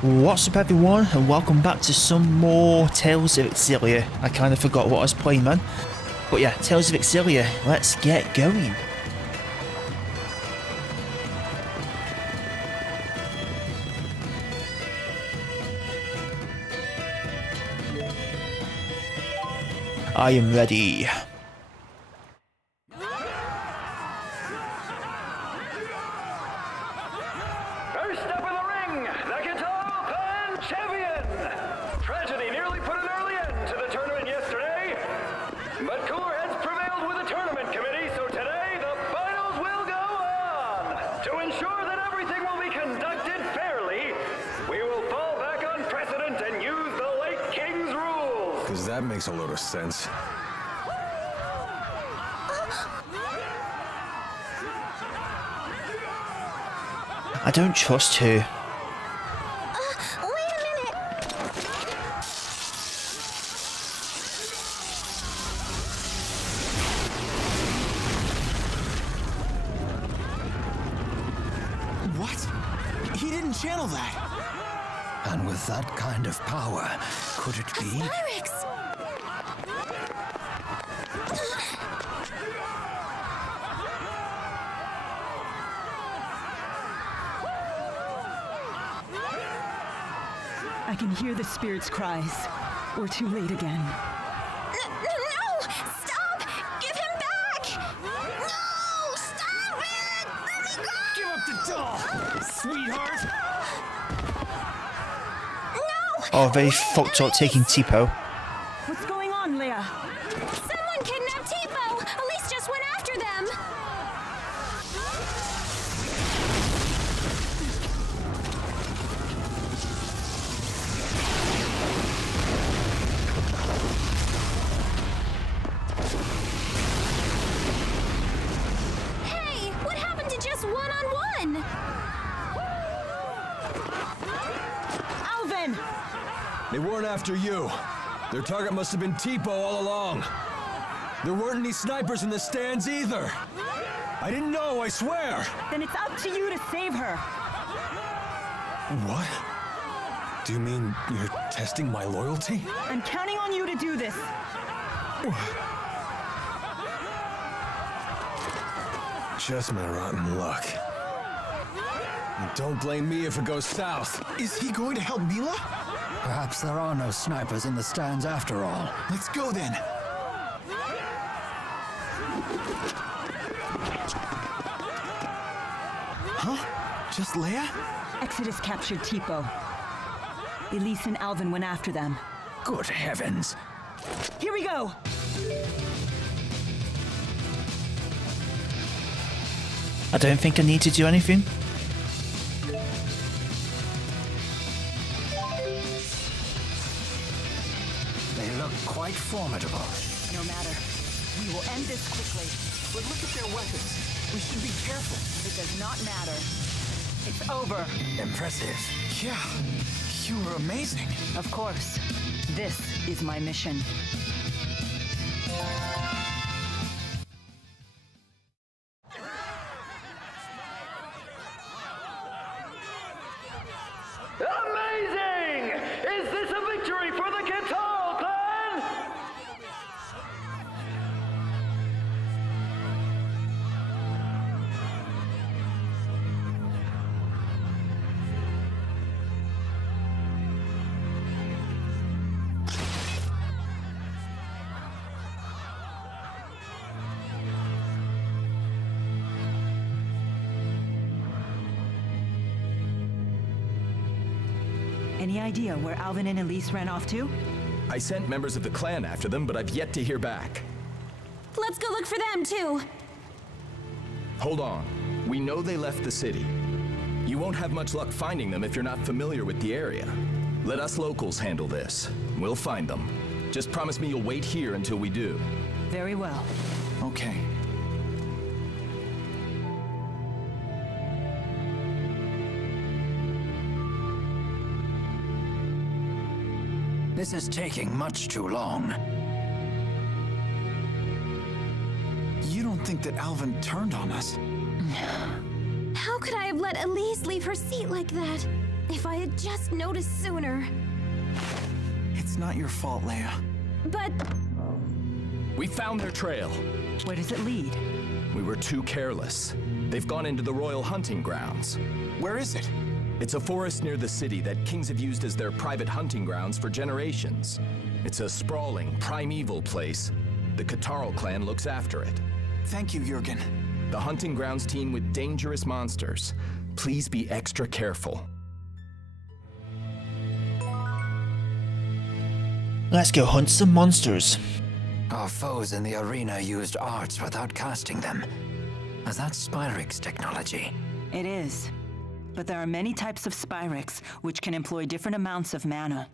What's up everyone, and welcome back to some more Tales of Xillia. I kind of forgot what I was playing, man. But yeah, Tales of Xillia, let's get going. I am ready. First up in the ring, the Guitar Clan champion! Tragedy nearly put an early end to the tournament yesterday, but cooler heads prevailed with the tournament committee, so today the finals will go on! To ensure that everything will be conducted fairly, we will fall back on precedent and use the late King's rules! Because that makes a lot of sense. I don't trust her. Wait a minute! What? He didn't channel that. And with that kind of power, could it be? Pyrex! I can hear the spirit's cries. We're too late again. No! Stop! Give him back! No! Stop it! Let me go! Give up the doll, sweetheart. No! Oh, very fucked up taking Tipo. What's going on, Leia? Someone kidnapped Tipo! Elise just went after them! Hey! What happened to just one-on-one? Alvin! They weren't after you. Their target must have been Tipo all along. There weren't any snipers in the stands either. I didn't know, I swear. Then it's up to you to save her. What? Do you mean you're testing my loyalty? I'm counting on you to do this. Just my rotten luck. And don't blame me if it goes south. Is he going to help Mila? Perhaps there are no snipers in the stands after all. Let's go then. Huh? Just Leia? Exodus captured Tipo. Elise and Alvin went after them. Good heavens. Here we go! I don't think I need to do anything. They look quite formidable. No matter. We will end this quickly. But look at their weapons. We should be careful. It does not matter. It's over. Impressive. Yeah, you were amazing. Of course. This is my mission. Amazing! Is this a victory for the Guitar Clan? Any idea where Alvin and Elise ran off to? I sent members of the clan after them, but I've yet to hear back. Let's go look for them, too! Hold on. We know they left the city. You won't have much luck finding them if you're not familiar with the area. Let us locals handle this. We'll find them. Just promise me you'll wait here until we do. Very well. Okay. This is taking much too long. You don't think that Alvin turned on us? How could I have let Elise leave her seat like that? If I had just noticed sooner. It's not your fault, Leia. But We found their trail. Where does it lead? We were too careless. They've gone into the royal hunting grounds. Where is it? It's a forest near the city that kings have used as their private hunting grounds for generations. It's a sprawling, primeval place. The Catarl clan looks after it. Thank you, Jurgen. The hunting grounds teem with dangerous monsters. Please be extra careful. Let's go hunt some monsters. Our foes in the arena used arts without casting them. Is that Spyrix technology? It is. But there are many types of Spyrix, which can employ different amounts of mana.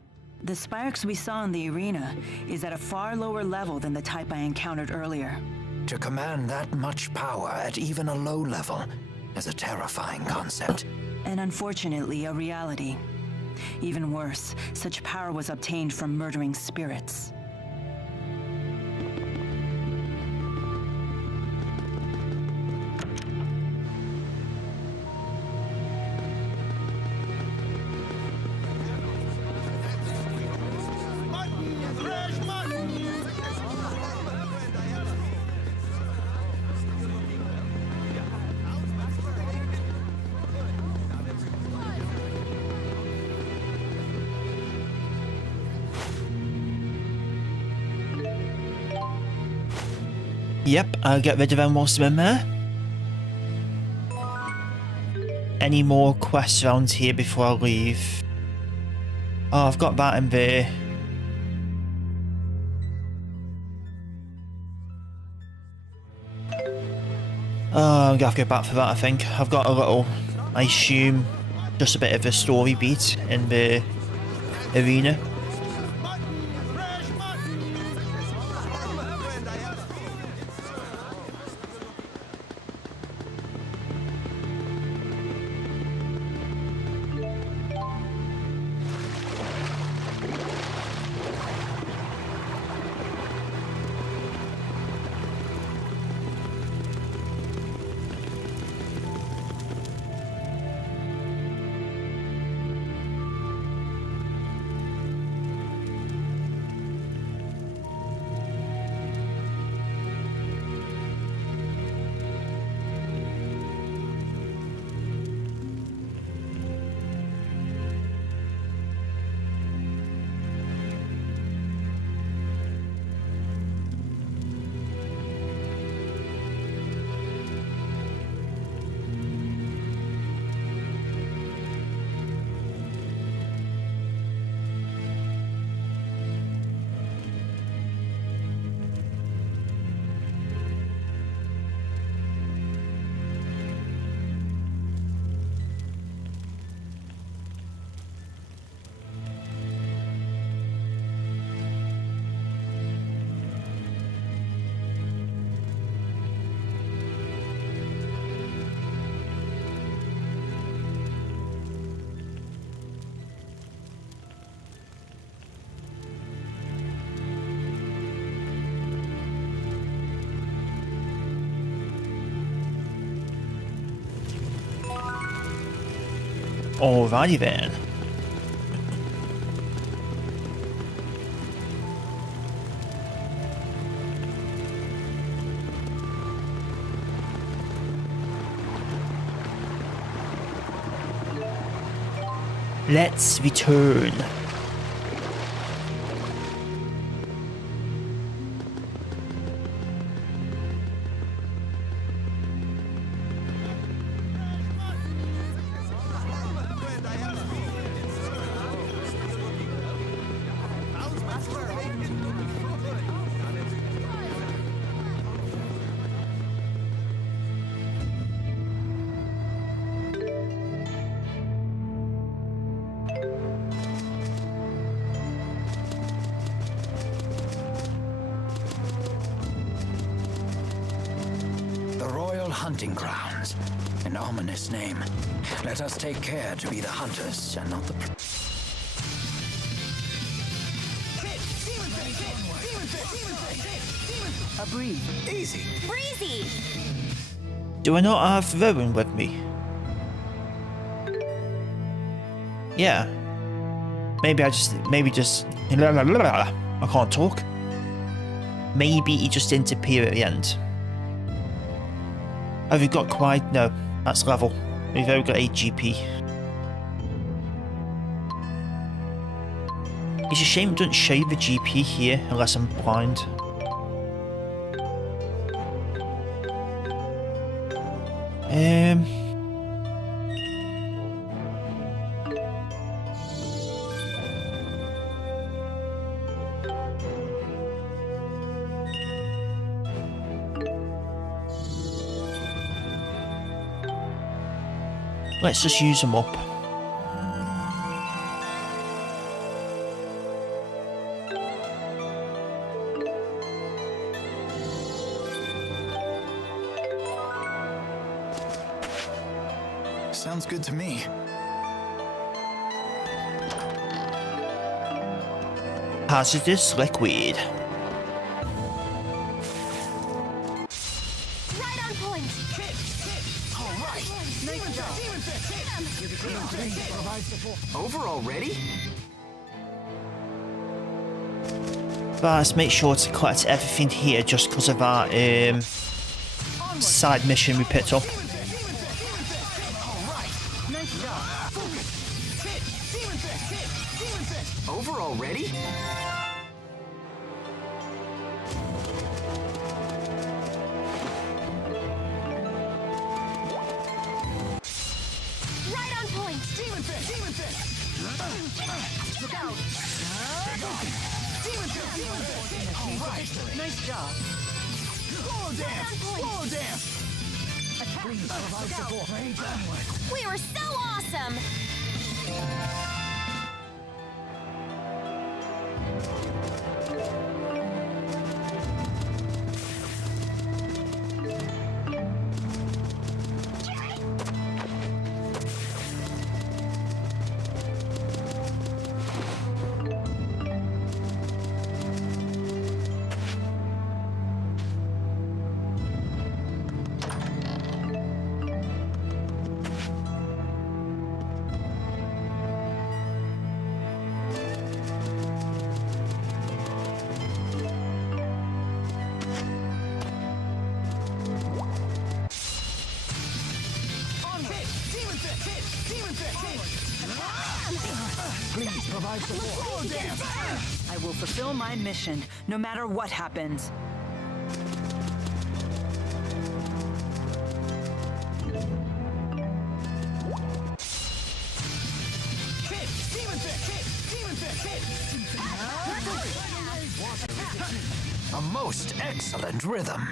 The Spyrix we saw in the arena is at a far lower level than the type I encountered earlier. To command that much power at even a low level is a terrifying concept. And unfortunately, a reality. Even worse, such power was obtained from murdering spirits. Yep, I'll get rid of them whilst I'm in there. Any more quests around here before I leave? Oh, I've got that in there. Oh, I'm gonna have to go back for that, I think. I've got a little, I assume, just a bit of a story beat in the arena. Alrighty then. Let's return. Hunting grounds. An ominous name. Let us take care to be the hunters and not the... A breeze. Easy. Breezy! Do I not have Rowan with me? Yeah. Maybe just I can't talk. Maybe he just didn't appear at the end. Have we got quite? No, that's level. We've only got 8 GP. It's a shame it doesn't show you the GP here unless I'm blind. Let's just use them up. Sounds good to me. Hazardous liquid. Right on point. Over already? But let's make sure to collect everything here just because of our side mission we picked up. Over already? Right on point. Demon fish. Demon fish. Look out. Demon fish. Demon fish. All right. Nice job. Slow dance. Slow dance. We were so awesome. Please provide support. I will fulfill my mission, no matter what happens. A most excellent rhythm.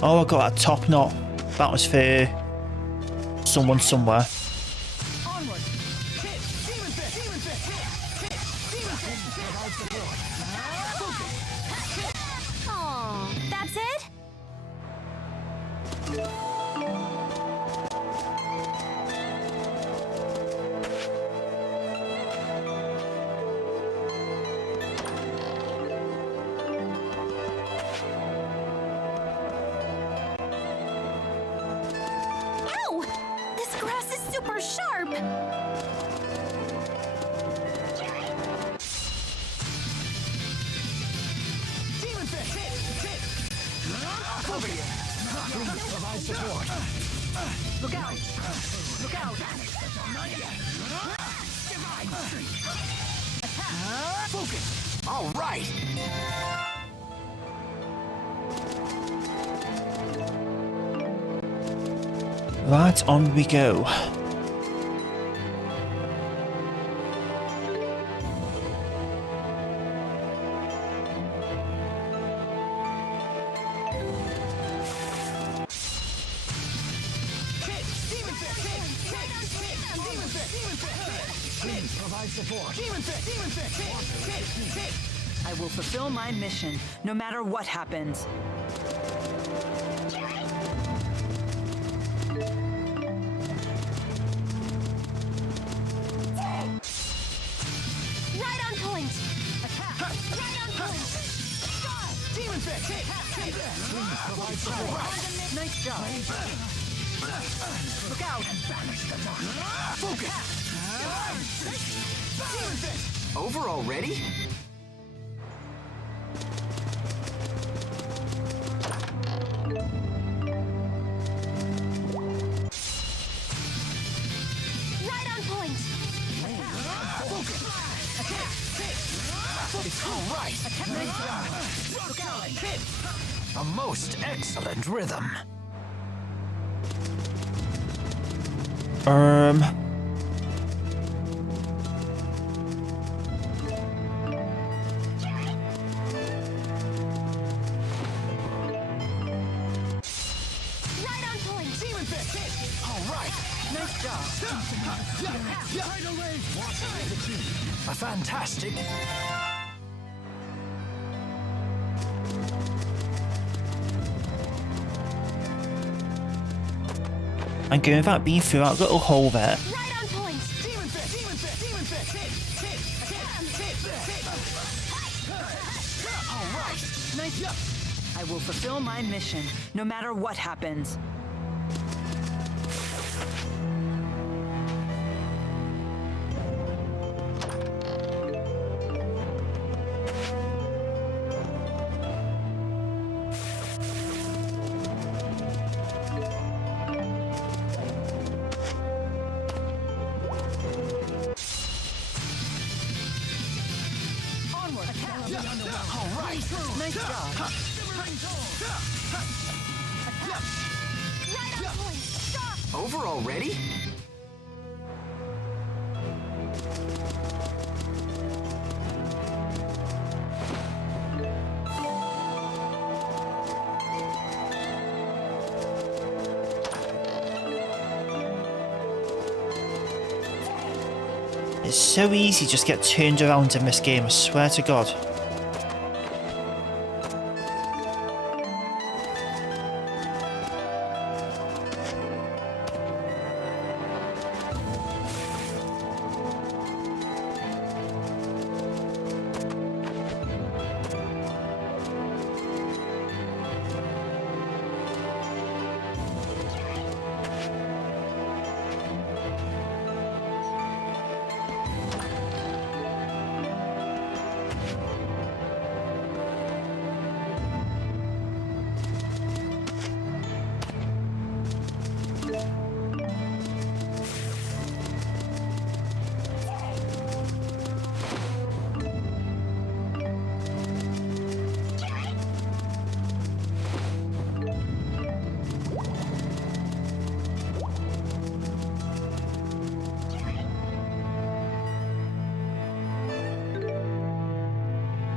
Oh, I got a top knot. That was for someone somewhere. Aw, that's it? Ow! This grass is super sharp! Provide support. Look out! Look out! Focus. All right. Right, on we go. Please provide support. I will fulfill my mission, no matter what happens. Provide support. Nice job. Look out! Focus. Over already? Right on point. It's all right. Look out! Hit! A most excellent rhythm. Right on point. Demon fist. Hit. All right. Nice job. Tidal wave. A fantastic. And going without being through that little hole there. Right on point. Demon fist. Demon fist. Demon fist. Hit. All right. Nice. I will fulfill my mission, no matter what happens. Onward. All right. Nice job. Right on point. Stop. Over already? It's so easy to just get turned around in this game, I swear to God.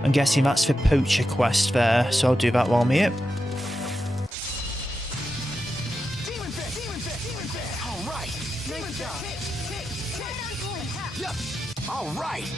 I'm guessing that's the poacher quest there, so I'll do that while I'm here. Demon fist. Demon fist. Demon fist. All right. Demon fist. Hit. Right on point. Yep. All right.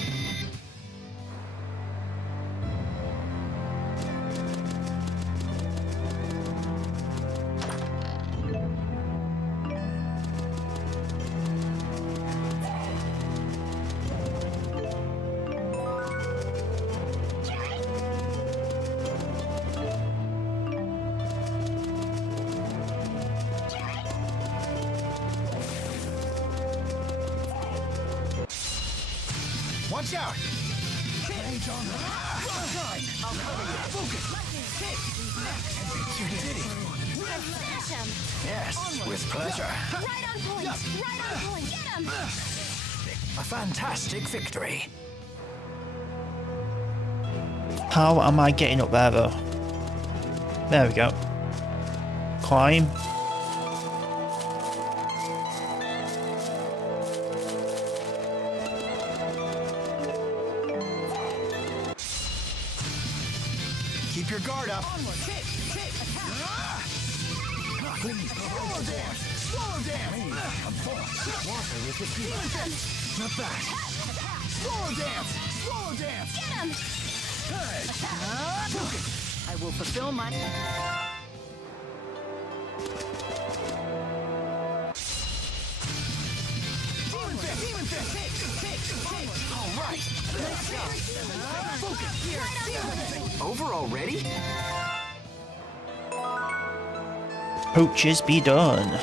Watch out! Rage on the I'll cover you. Focus. You did it. Smash him. Yes, with pleasure. Right on point. Right on point. Get him. A fantastic victory. How am I getting up there though? There we go. Climb. Keep your guard up. Onward. Hit. Please, slower dance. Slower dance. Of course. Water is the key. Not bad. Slower dance. Slower dance. Get him. Focus. I will fulfill my... Demon fist. Demon fist. Hit. All right. Focus. Over already? Poachers be done.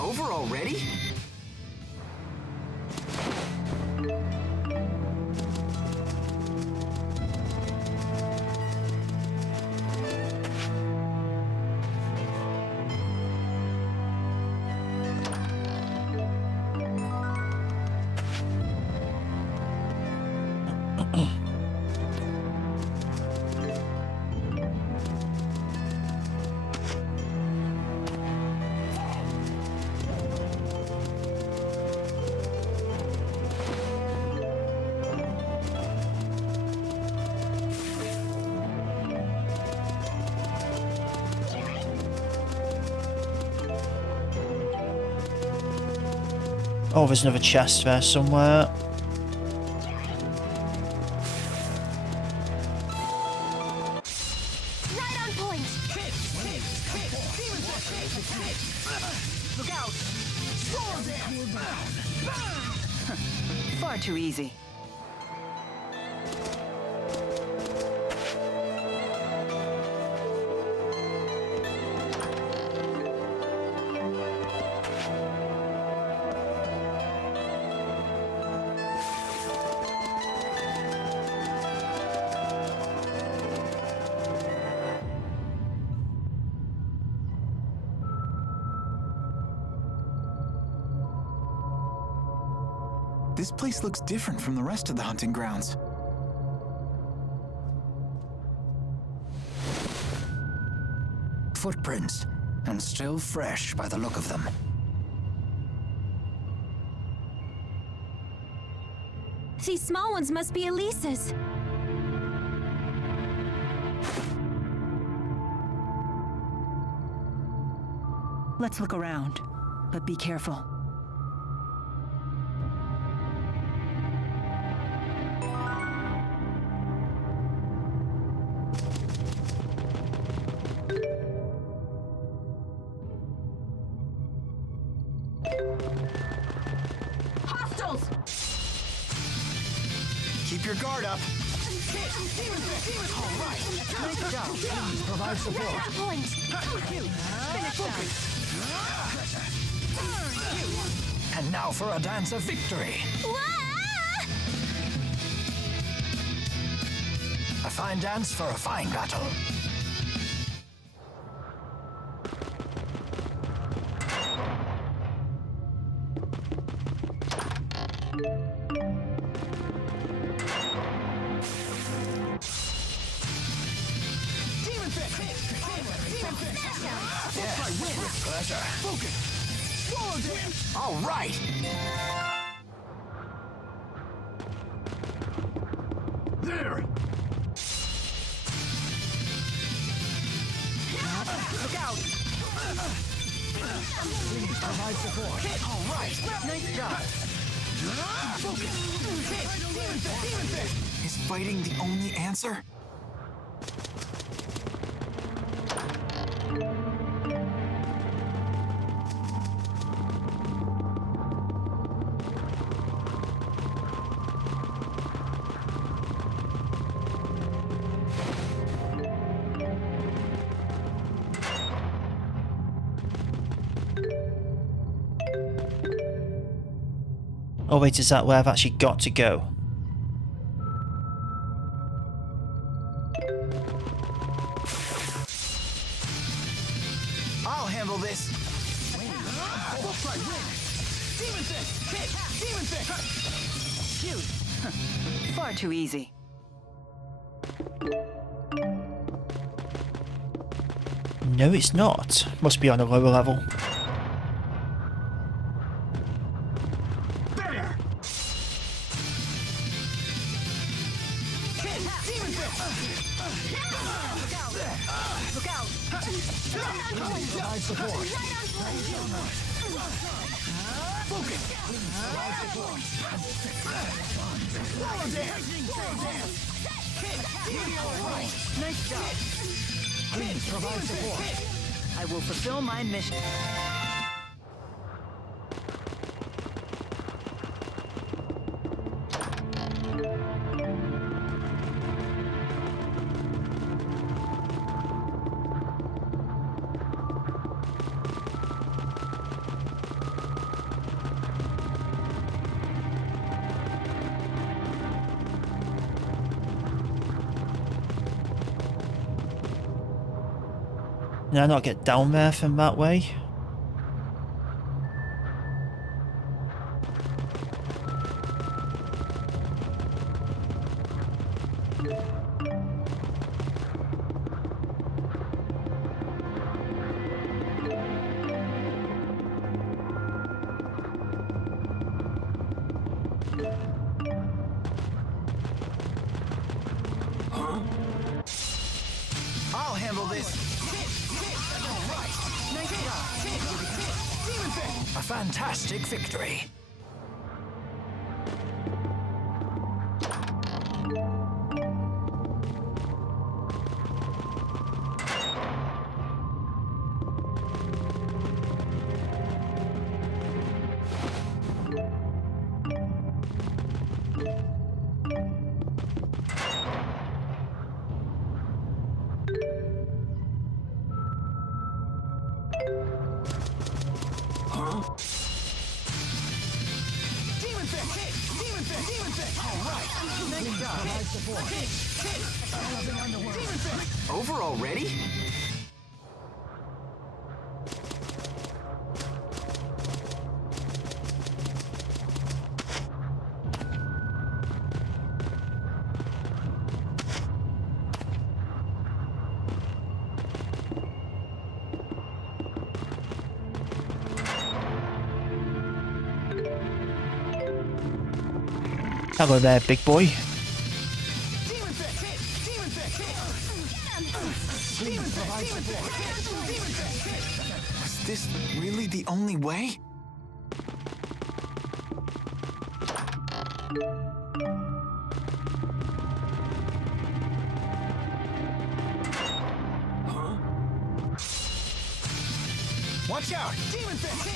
Over already? Oh, there's another chest there somewhere. Right on point. Look out! Storm dance! Far too easy. This place looks different from the rest of the hunting grounds. Footprints, and still fresh by the look of them. These small ones must be Elise's. Let's look around, but be careful. Hostiles! Keep your guard up. All right. Nice job. Please provide support. Right on point. And now for a dance of victory. Wah! A fine dance for a fine battle. Yes, with pleasure. Focus. Swallow dance. All right. There. Look out. Please provide support. All right. Nice job. Focus. Is fighting the only answer? Oh wait, is that where I've actually got to go? I'll handle this. Far too easy. No, it's not. Must be on a lower level. There! Provide support. Focus! Provide support. Swallow dance! Swallow dance! Nice job. Please provide support. I will fulfill my mission. Can I not get down there from that way? I'll handle this. A fantastic victory. Over already? Hello there, big boy. Is this really the only way? Watch out! Demon Fist!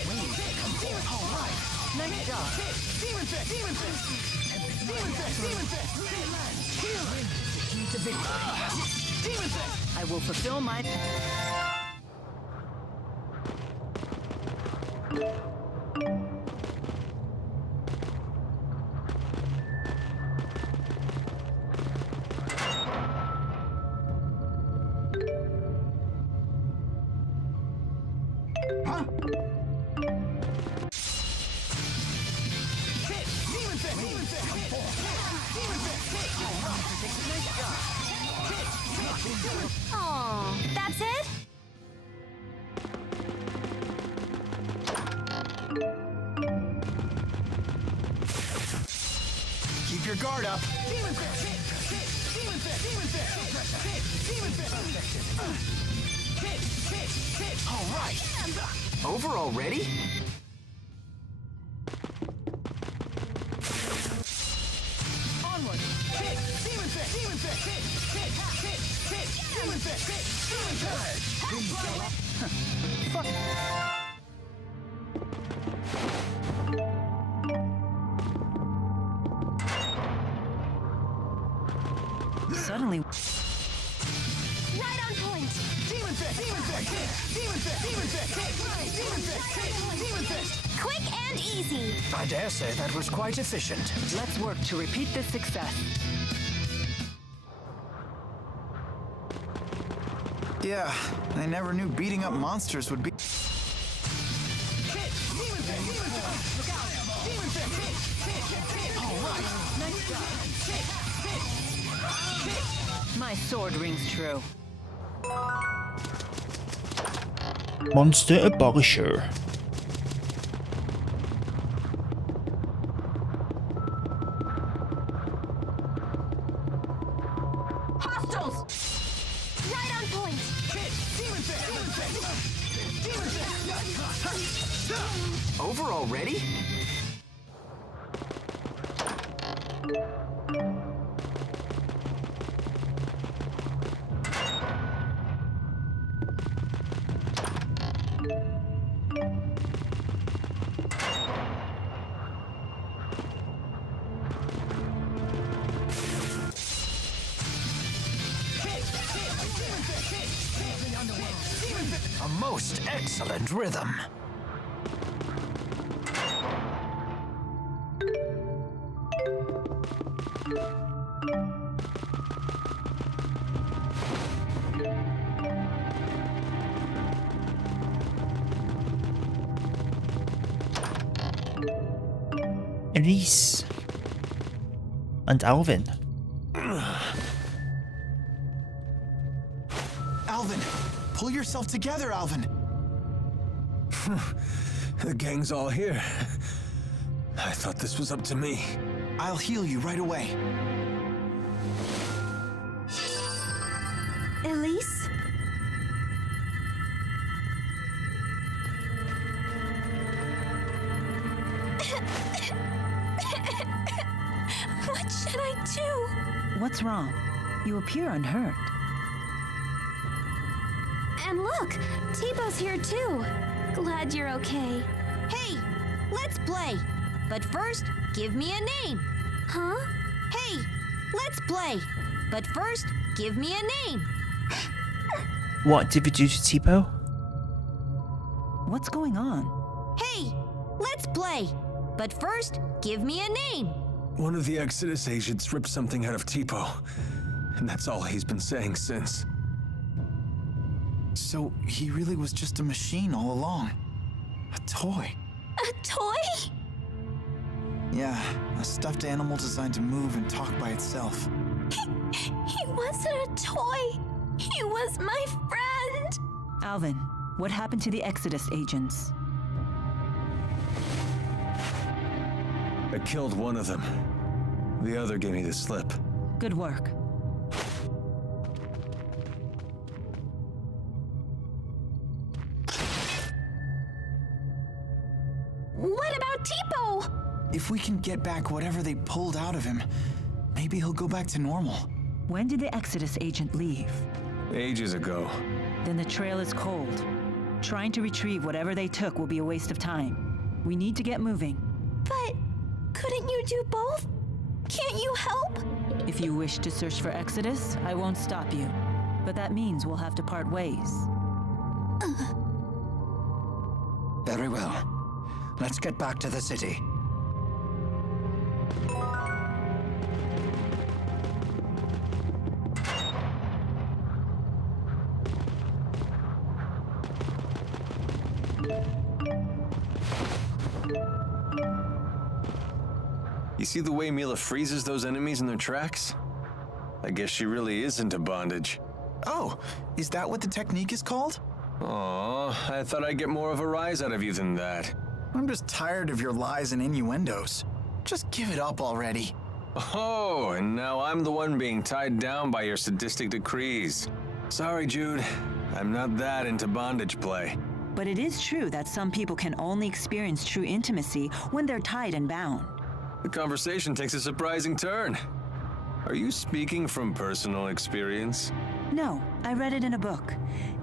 All right. Nice job. Demon Fist! Demon Fist! Demon Fist! Demon Fist! The key to victory. Demon Fist! I will fulfill my... Huh? Oh, that's it? Keep your guard up. Demon Fist! Demon Fist! Demon Fist! Demon Fist! All right. Over already? Onward. Demon Fist! Demon Fist! Demon Fist! Demon Fist! Fuck. Suddenly... Right on point. Demon Fist! Demon Fist! Demon Fist! Demon Fist! Demon Fist! Demon Fist! Quick and easy. I dare say that was quite efficient. Let's work to repeat this success. Yeah, I never knew beating up monsters would be... My sword rings true. Monster Abolisher. Hostiles! Right on point! Over already? A most excellent rhythm. Elise. And Alvin. Alvin! Pull yourself together, Alvin! The gang's all here. I thought this was up to me. I'll heal you right away. Elise? What should I do? What's wrong? You appear unhurt. And look, T-Bow's here too. Glad you're okay. Hey, let's play. But first, give me a name. Huh? Hey, let's play. But first, give me a name. What did we do to Tipo? What's going on? Hey, let's play. But first, give me a name. One of the Exodus agents ripped something out of Tipo, and that's all he's been saying since. So he really was just a machine all along. A toy. A toy? Yeah, a stuffed animal designed to move and talk by itself. He wasn't a toy. He was my friend. Alvin, what happened to the Exodus agents? I killed one of them. The other gave me the slip. Good work. What about Tipo? If we can get back whatever they pulled out of him, maybe he'll go back to normal. When did the Exodus agent leave? Ages ago. Then the trail is cold. Trying to retrieve whatever they took will be a waste of time. We need to get moving. But couldn't you do both? Can't you help? If you wish to search for Exodus, I won't stop you. But that means we'll have to part ways. Very well. Let's get back to the city. You see the way Mila freezes those enemies in their tracks? I guess she really is into bondage. Oh, is that what the technique is called? Aw, I thought I'd get more of a rise out of you than that. I'm just tired of your lies and innuendos. Just give it up already. Oh, and now I'm the one being tied down by your sadistic decrees. Sorry, Jude. I'm not that into bondage play. But it is true that some people can only experience true intimacy when they're tied and bound. The conversation takes a surprising turn. Are you speaking from personal experience? No, I read it in a book.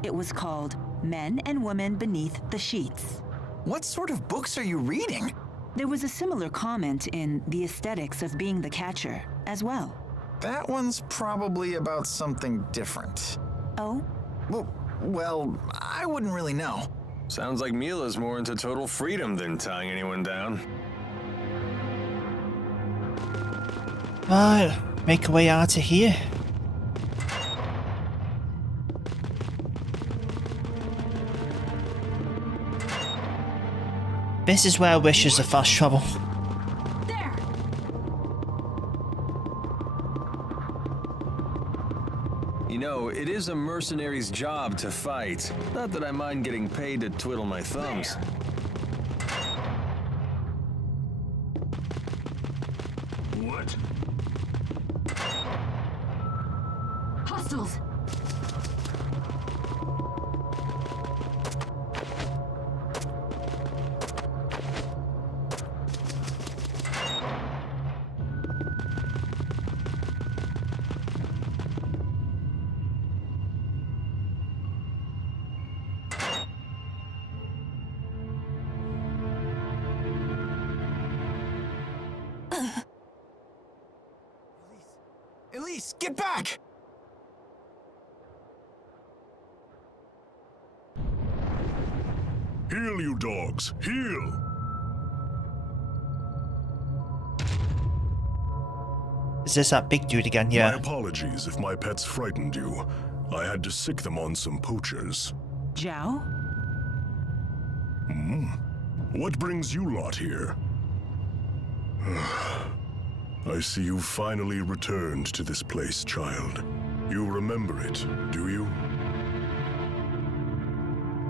It was called Men and Women Beneath the Sheets. What sort of books are you reading? There was a similar comment in The Aesthetics of Being the Catcher as well. That one's probably about something different. Oh? Well, I wouldn't really know. Sounds like Mila's more into total freedom than tying anyone down. Right, make our way out of here. This is where I wish us the fast travel. There. know, it is a mercenary's job to fight. Not that I mind getting paid to twiddle my thumbs. What? Hostiles! Elise, get back! Heal, you dogs! Heal! Is this that big dude again? My Yeah. apologies if my pets frightened you. I had to sick them on some poachers. Zhao? What brings you lot here? I see you finally returned to this place, child. You remember it, do you?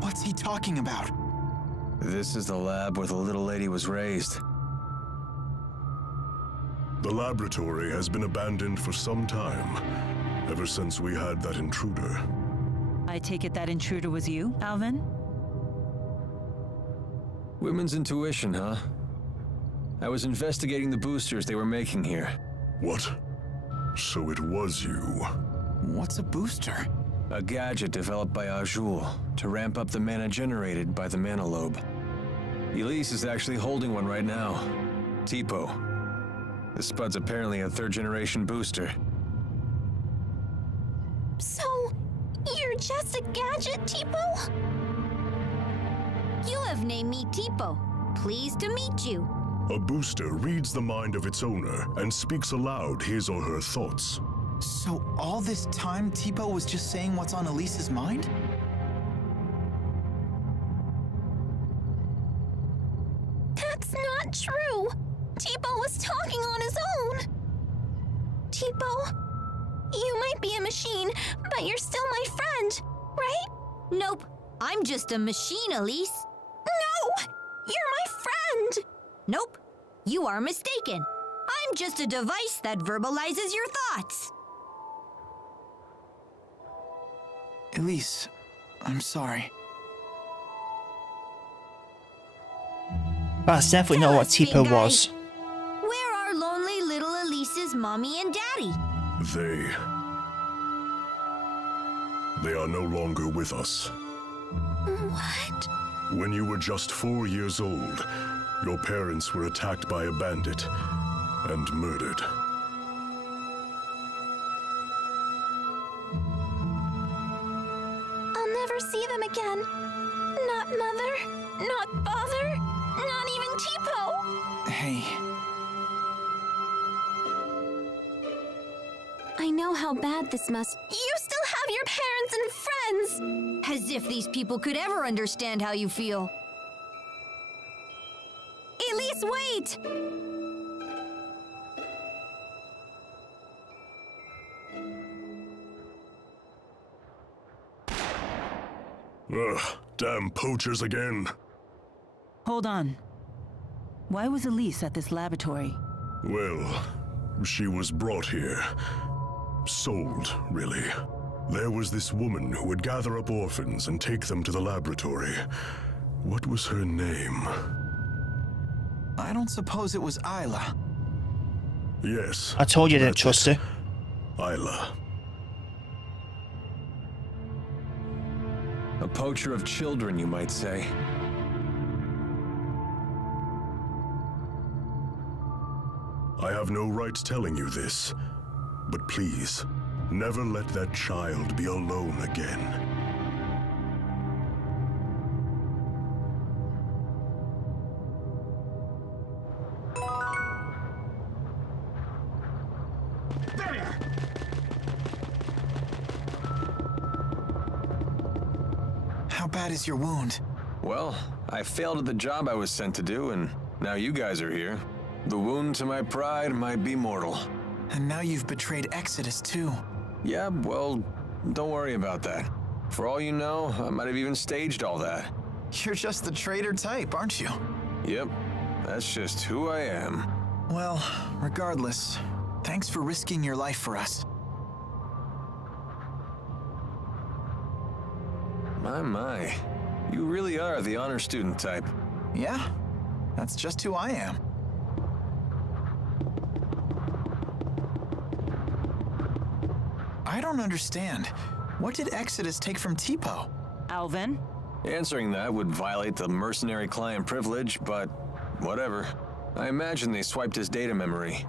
What's he talking about? This is the lab where the little lady was raised. The laboratory has been abandoned for some time, ever since we had that intruder. I take it that intruder was you, Alvin? Women's intuition, huh? I was investigating the boosters they were making here. What? So it was you. What's a booster? A gadget developed by Azul to ramp up the mana generated by the mana lobe. Elise is actually holding one right now. Tipo. This spud's apparently a third-generation booster. So, you're just a gadget, Tipo? You have named me Tipo. Pleased to meet you. A booster reads the mind of its owner and speaks aloud his or her thoughts. So all this time, Tipo was just saying what's on Elise's mind? That's not true. Tipo was talking on his own. Tipo, you might be a machine, but you're still my friend, right? Nope. I'm just a machine, Elise. No! You're my friend! Nope. You are mistaken. I'm just a device that verbalizes your thoughts. Elise, I'm sorry. That's definitely not what Tell us, Tipo big guy. was. Where are lonely little Elise's mommy and daddy? They are no longer with us. What? When you were just 4 years old, your parents were attacked by a bandit and murdered. I'll never see them again. Not Mother, not Father, not even Tipo. Hey, I know how bad this must. You still have your parents and friends! As if these people could ever understand how you feel. Elise, wait! Ugh, damn poachers again. Hold on. Why was Elise at this laboratory? Well, she was brought here. Sold, really. There was this woman who would gather up orphans and take them to the laboratory. What was her name? I don't suppose it was Xillia. Yes. I told you I didn't that's trust it. her. Xillia. A poacher of children, you might say. I have no right telling you this, but please, never let that child be alone again. How bad is your wound? Well, I failed at the job I was sent to do, and now you guys are here. The wound to my pride might be mortal. And now you've betrayed Exodus too. Yeah, well, Don't worry about that. For all you know, I might have even staged all that. You're just the traitor type, aren't you? Yep, that's just who I am. Well, regardless, thanks for risking your life for us. My. You really are the honor student type. Yeah, that's just who I am. I don't understand. What did Exodus take from Tipo? Alvin? Answering that would violate the mercenary client privilege, but whatever. I imagine they swiped his data memory.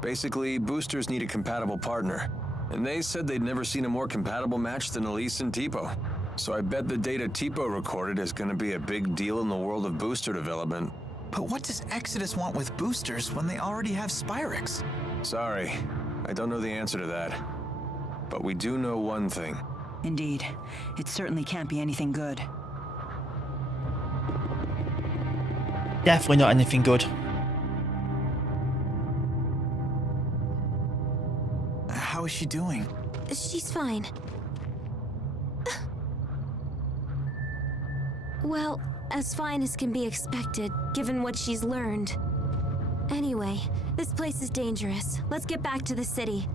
Basically, boosters need a compatible partner, and they said they'd never seen a more compatible match than Elise and Tipo. So I bet the data Tipo recorded is going to be a big deal in the world of booster development. But what does Exodus want with boosters when they already have Spyrix? Sorry, I don't know the answer to that. But we do know one thing. Indeed. It certainly can't be anything good. Definitely not anything good. How is she doing? She's fine. Well, as fine as can be expected, given what she's learned. Anyway, this place is dangerous. Let's get back to the city.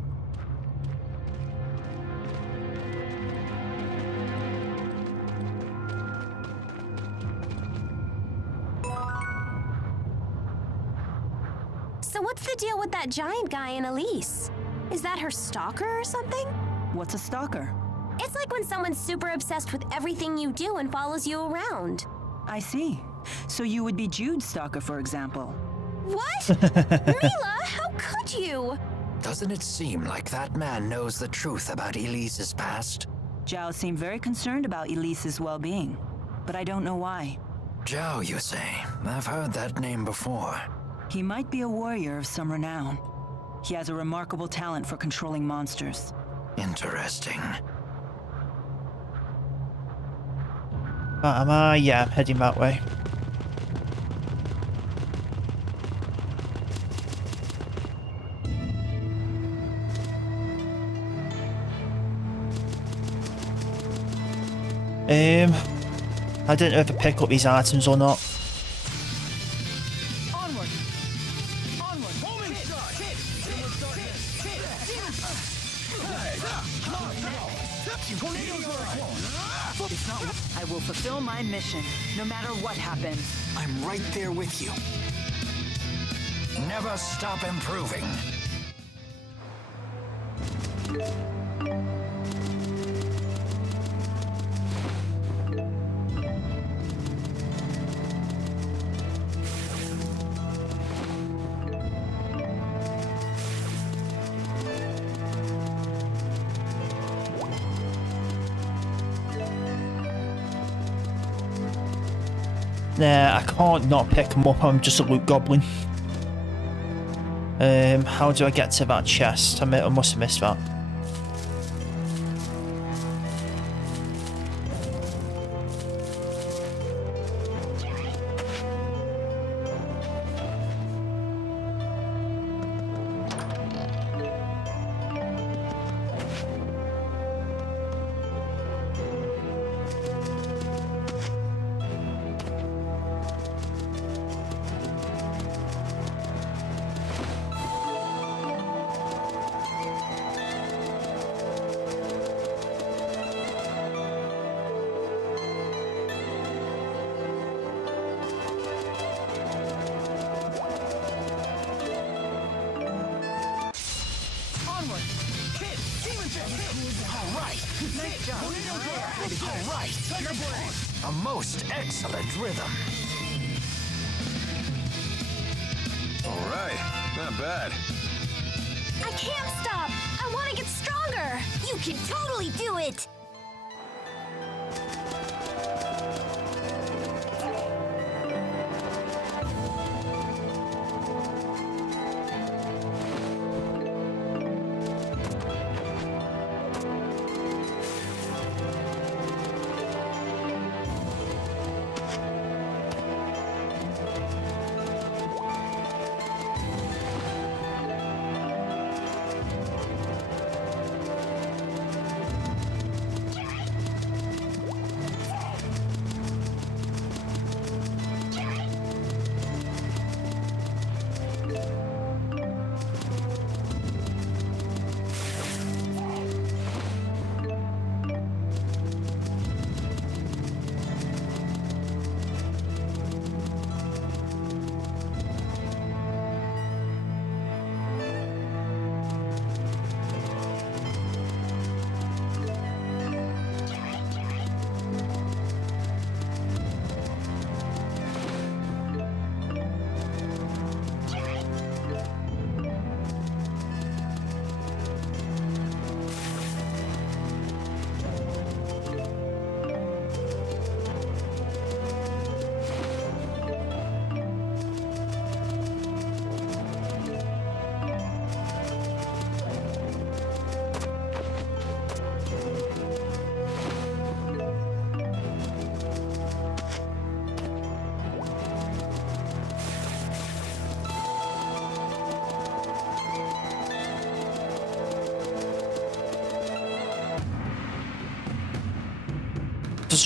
So what's the deal with that giant guy and Elise? Is that her stalker or something? What's a stalker? It's like when someone's super obsessed with everything you do and follows you around. I see. So you would be Jude's stalker, for example. What? Mila, how could you? Doesn't it seem like that man knows the truth about Elise's past? Zhao seemed very concerned about Elise's well-being, but I don't know why. Zhao, you say? I've heard that name before. He might be a warrior of some renown. He has a remarkable talent for controlling monsters. Interesting. Am I? Yeah, I'm heading that way. I don't know if I pick up these items or not. Onward! Onward! Homing shot! It's not. I will fulfill my mission, no matter what happens. I'm right there with you. Never stop improving. Nah, I can't not pick them up. I'm just a loot goblin. How do I get to that chest? I must have missed that. A most excellent rhythm. All right, not bad. I can't stop. I want to get stronger. You can totally do it.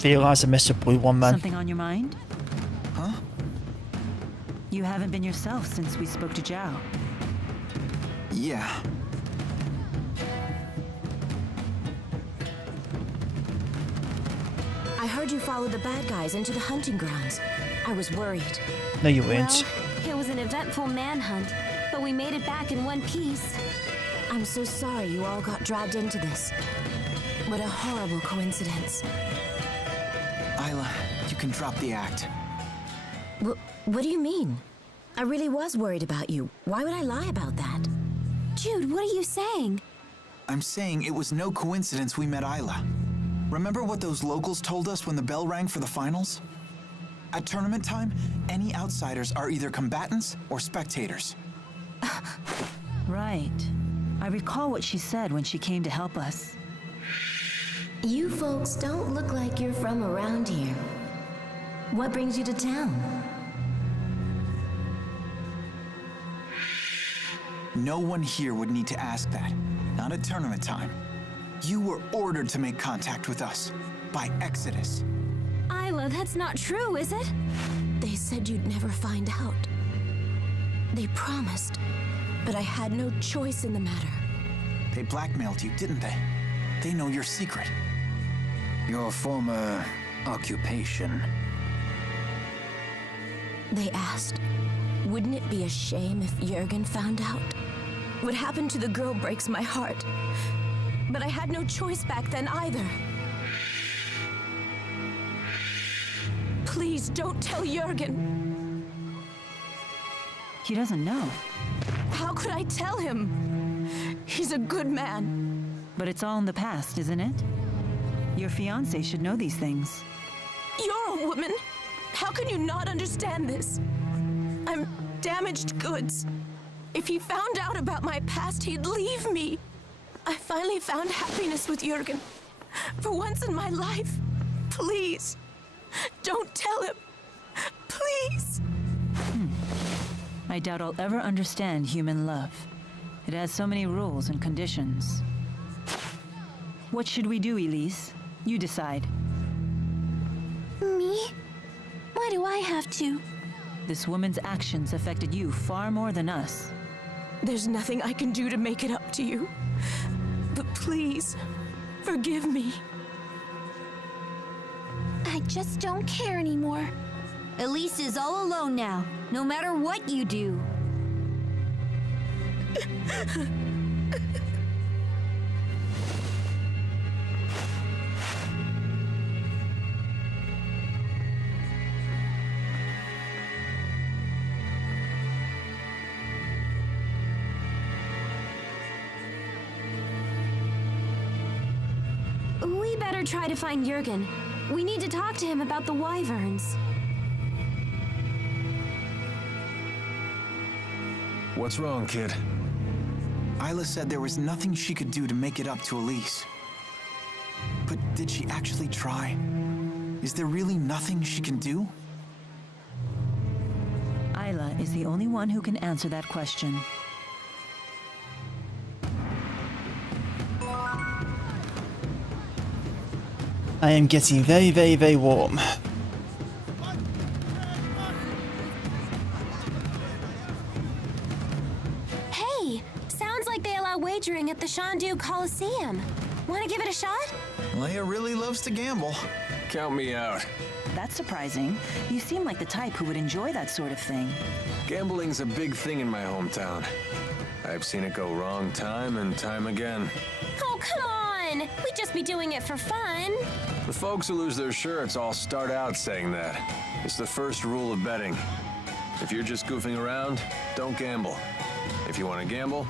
just realised I missed a blue one, man. Something on your mind? Huh? You haven't been yourself since we spoke to Zhao. Yeah. I heard you followed the bad guys into the hunting grounds. I was worried. No, you weren't. Well, it was an eventful manhunt, but we made it back in one piece. I'm so sorry you all got dragged into this. What a horrible coincidence. Isla, you can drop the act. What do you mean? I really was worried about you. Why would I lie about that? Jude, what are you saying? I'm saying it was no coincidence we met Isla. Remember what those locals told us when the bell rang for the finals? At tournament time, any outsiders are either combatants or spectators. Right. I recall what she said when she came to help us. You folks don't look like you're from around here. What brings you to town? No one here would need to ask that. Not at tournament time. You were ordered to make contact with us by Exodus. Isla, that's not true, is it? They said you'd never find out. They promised, but I had no choice in the matter. They blackmailed you, didn't they? They know your secret. Your former occupation. They asked, wouldn't it be a shame if Jurgen found out? What happened to the girl breaks my heart. But I had no choice back then either. Please don't tell Jurgen. He doesn't know. How could I tell him? He's a good man. But it's all in the past, isn't it? Your fiancé should know these things. You're a woman. How can you not understand this? I'm damaged goods. If he found out about my past, he'd leave me. I finally found happiness with Jurgen. For once in my life. Please, don't tell him. Please. I doubt I'll ever understand human love. It has so many rules and conditions. What should we do, Elise? You decide. Me? Why do I have to? This woman's actions affected you far more than us. There's nothing I can do to make it up to you. But please, forgive me. I just don't care anymore. Elise is all alone now, no matter what you do. We better try to find Jurgen. We need to talk to him about the wyverns. What's wrong, kid? Isla said there was nothing she could do to make it up to Elise. But did she actually try? Is there really nothing she can do? Isla is the only one who can answer that question. I am getting very, very, very warm. Hey, sounds like they allow wagering at the Shandu Coliseum. Want to give it a shot? Leia really loves to gamble. Count me out. That's surprising. You seem like the type who would enjoy that sort of thing. Gambling's a big thing in my hometown. I've seen it go wrong time and time again. Oh, come on! We'd just be doing it for fun. The folks who lose their shirts all start out saying that. It's the first rule of betting. If you're just goofing around, don't gamble. If you want to gamble,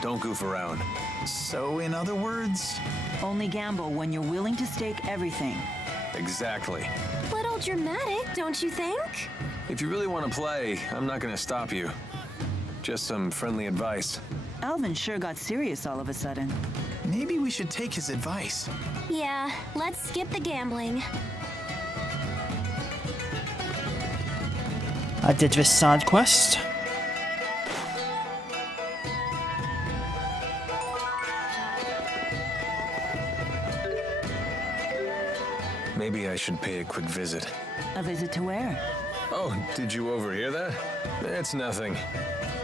don't goof around. So, in other words, Only gamble when you're willing to stake everything. Exactly. Little dramatic, don't you think? If you really want to play, I'm not going to stop you. Just some friendly advice. Alvin sure got serious all of a sudden. maybe we should take his advice. Yeah, let's skip the gambling. I did this side quest. Maybe I should pay a quick visit. A visit to where? Oh, did you overhear that? It's nothing.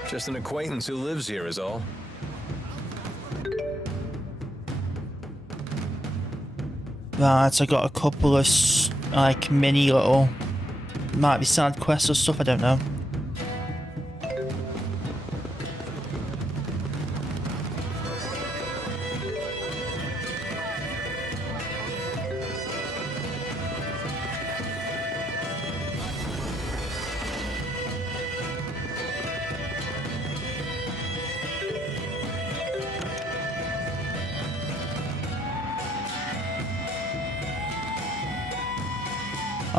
Just an acquaintance who lives here is all. Right, I got a couple of like mini little, might be side quests or stuff, I don't know.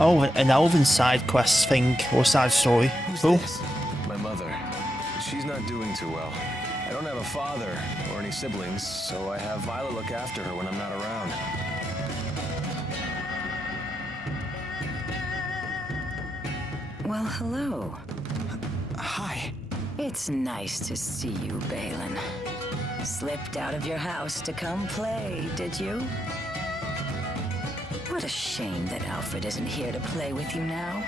Oh, an elven side quest thing, or side story. Cool. My mother. She's not doing too well. I don't have a father or any siblings, so I have Violet look after her when I'm not around. Well, hello. Hi. It's nice to see you, Balin. Slipped out of your house to come play, did you? What a shame that Alfred isn't here to play with you now.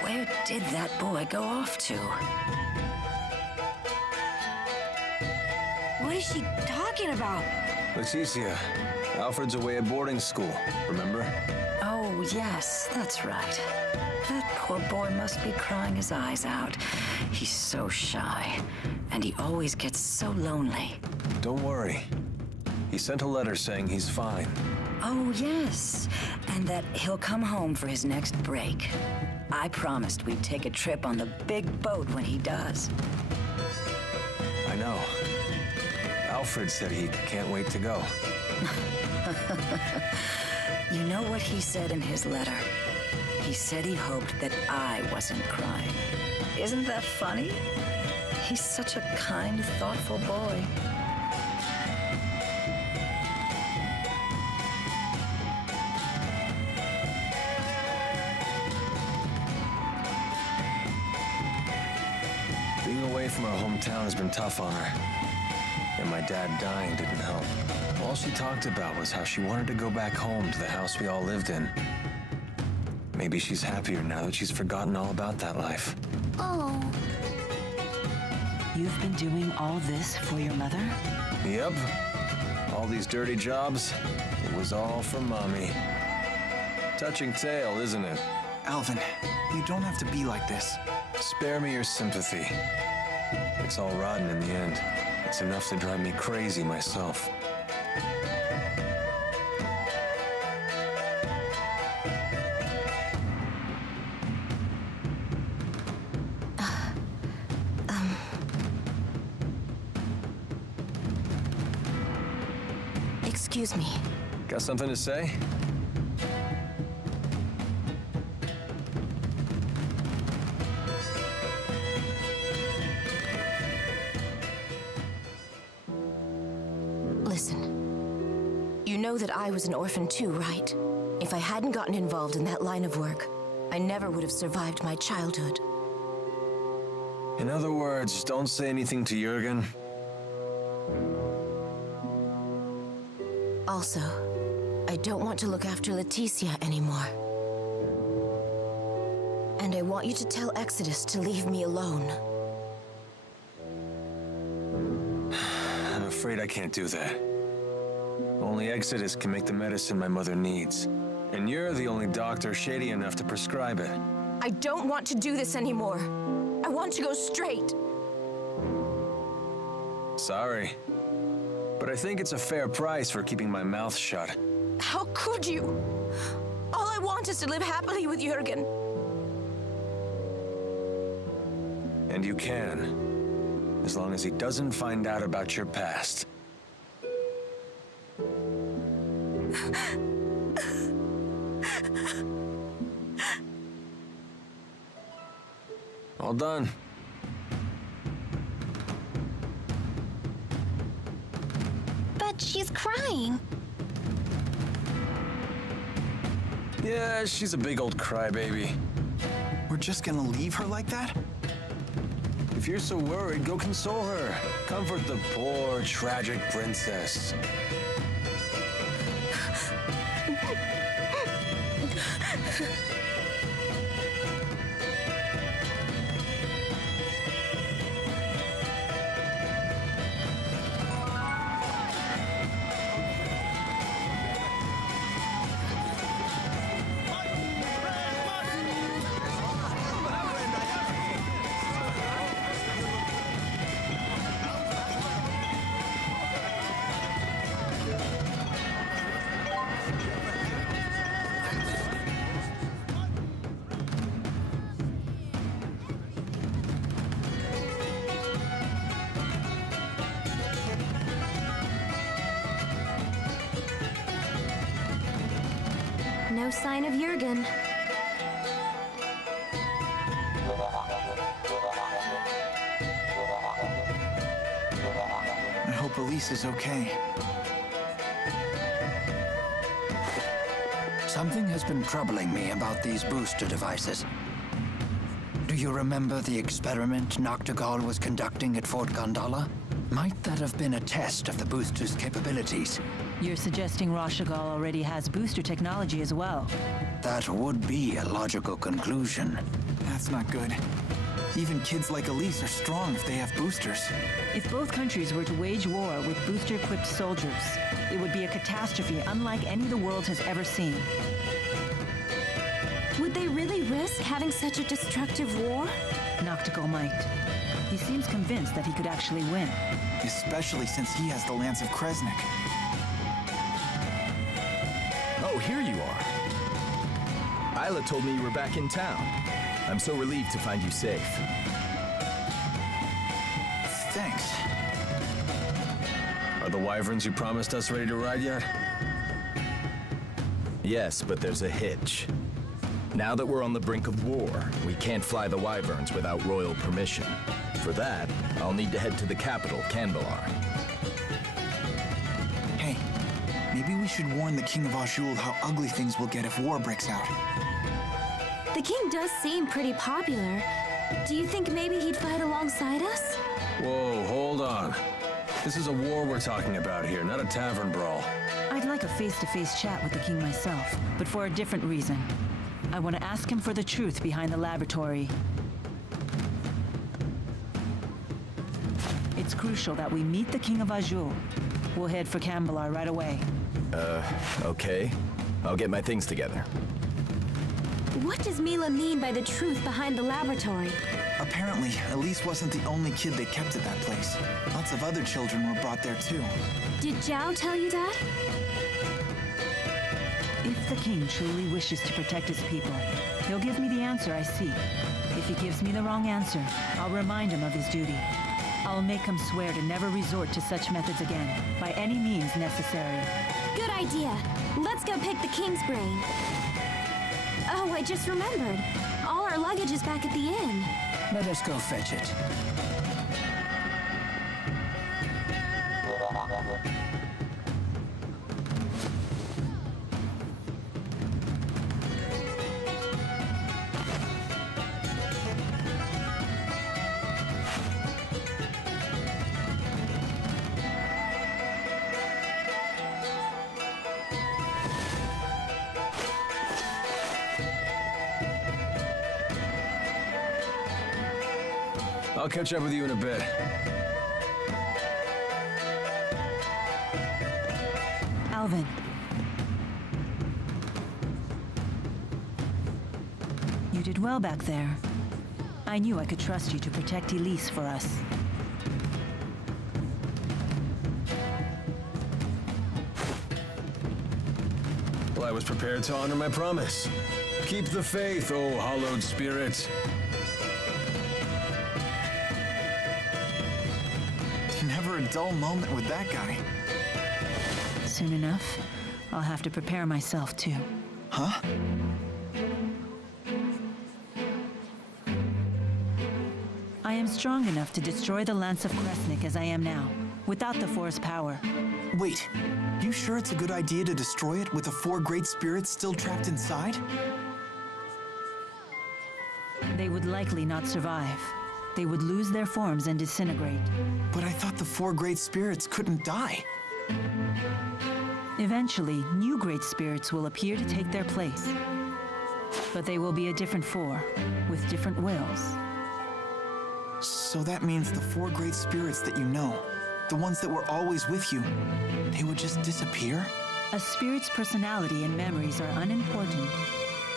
Where did that boy go off to? What is she talking about? Leticia, Alfred's away at boarding school, remember? Oh, yes, that's right. That poor boy must be crying his eyes out. He's so shy, and he always gets so lonely. Don't worry. He sent a letter saying he's fine. Oh, yes, and that he'll come home for his next break. I promised we'd take a trip on the big boat when he does. I know. Alfred said he can't wait to go. You know what he said in his letter? He said he hoped that I wasn't crying. Isn't that funny? He's such a kind, thoughtful boy. Being away from our hometown has been tough on her. And my dad dying didn't help. All she talked about was how she wanted to go back home to the house we all lived in. Maybe she's happier now that she's forgotten all about that life. Oh. You've been doing all this for your mother? Yep. All these dirty jobs, it was all for Mommy. Touching tale, isn't it? Alvin, you don't have to be like this. Spare me your sympathy. It's all rotten in the end. It's enough to drive me crazy myself. Excuse me. Got something to say? Listen, you know that I was an orphan too, right? If I hadn't gotten involved in that line of work, I never would have survived my childhood. In other words, don't say anything to Jurgen. Also, I don't want to look after Leticia anymore. And I want you to tell Exodus to leave me alone. I'm afraid I can't do that. Only Exodus can make the medicine my mother needs. And you're the only doctor shady enough to prescribe it. I don't want to do this anymore. I want to go straight. Sorry. But I think it's a fair price for keeping my mouth shut. How could you? All I want is to live happily with Jurgen. And you can. As long as he doesn't find out about your past. All done. But she's crying. Yeah, she's a big old crybaby. We're just gonna leave her like that? If you're so worried, go console her. Comfort the poor, tragic princess. no sign of Jurgen. I hope Elise is okay. Something has been troubling me about these booster devices. Do you remember the experiment Noctigal was conducting at Fort Gondola? Might that have been a test of the booster's capabilities? You're suggesting Rashagal already has booster technology as well. That would be a logical conclusion. That's not good. Even kids like Elise are strong if they have boosters. If both countries were to wage war with booster-equipped soldiers, it would be a catastrophe unlike any the world has ever seen. Would they really risk having such a destructive war? Noctigal might. He seems convinced that he could actually win. Especially since he has the Lance of Kresnik. Oh, here you are. Isla told me you were back in town. I'm so relieved to find you safe. Thanks. Are the wyverns you promised us ready to ride yet? Yes, but there's a hitch. Now that we're on the brink of war, we can't fly the wyverns without royal permission. For that, I'll need to head to the capital, Canbelar. Hey, maybe we should warn the King of Azul how ugly things will get if war breaks out. The king does seem pretty popular. Do you think maybe he'd fight alongside us? Whoa, hold on. This is a war we're talking about here, not a tavern brawl. I'd like a face-to-face chat with the king myself, but for a different reason. I want to ask him for the truth behind the laboratory. It's crucial that we meet the King of Azul. We'll head for Canbelar right away. Okay. I'll get my things together. What does Mila mean by the truth behind the laboratory? Apparently, Elise wasn't the only kid they kept at that place. Lots of other children were brought there too. Did Zhao tell you that? If the king truly wishes to protect his people, he'll give me the answer I seek. If he gives me the wrong answer, I'll remind him of his duty. I'll make him swear to never resort to such methods again, by any means necessary. Good idea. Let's go pick the king's brain. Oh, I just remembered. All our luggage is back at the inn. Let us go fetch it. I'll catch up with you in a bit. Alvin. You did well back there. I knew I could trust you to protect Elise for us. Well, I was prepared to honor my promise. Keep the faith, oh hallowed spirit. Never a dull moment with that guy. Soon enough, I'll have to prepare myself too. Huh? I am strong enough to destroy the Lance of Kresnik as I am now, without the Force power. Wait, you sure it's a good idea to destroy it with the 4 great spirits still trapped inside? They would likely not survive. They would lose their forms and disintegrate. But I thought the 4 great spirits couldn't die. Eventually, new great spirits will appear to take their place. But they will be a different 4, with different wills. So that means the 4 great spirits that you know, the ones that were always with you, they would just disappear? A spirit's personality and memories are unimportant.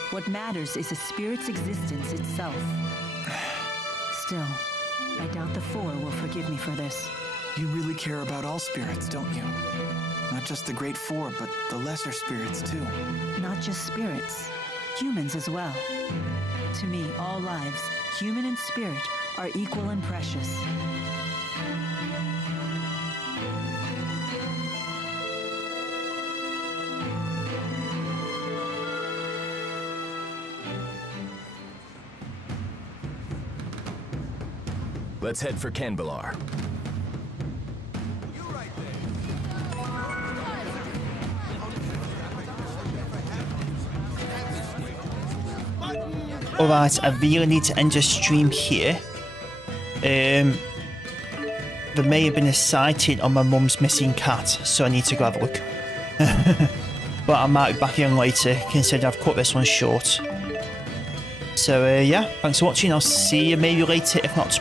What matters is a spirit's existence itself. Still, I doubt the 4 will forgive me for this. You really care about all spirits, don't you? Not just the great 4, but the lesser spirits too. Not just spirits, humans as well. To me, all lives, human and spirit, are equal and precious. Let's head for Canbelar. Alright, I really need to end the stream here. There may have been a sighting on my mum's missing cat, so I need to go have a look. But I might be back in later, considering I've cut this one short. So yeah, thanks for watching. I'll see you maybe later, if not tomorrow.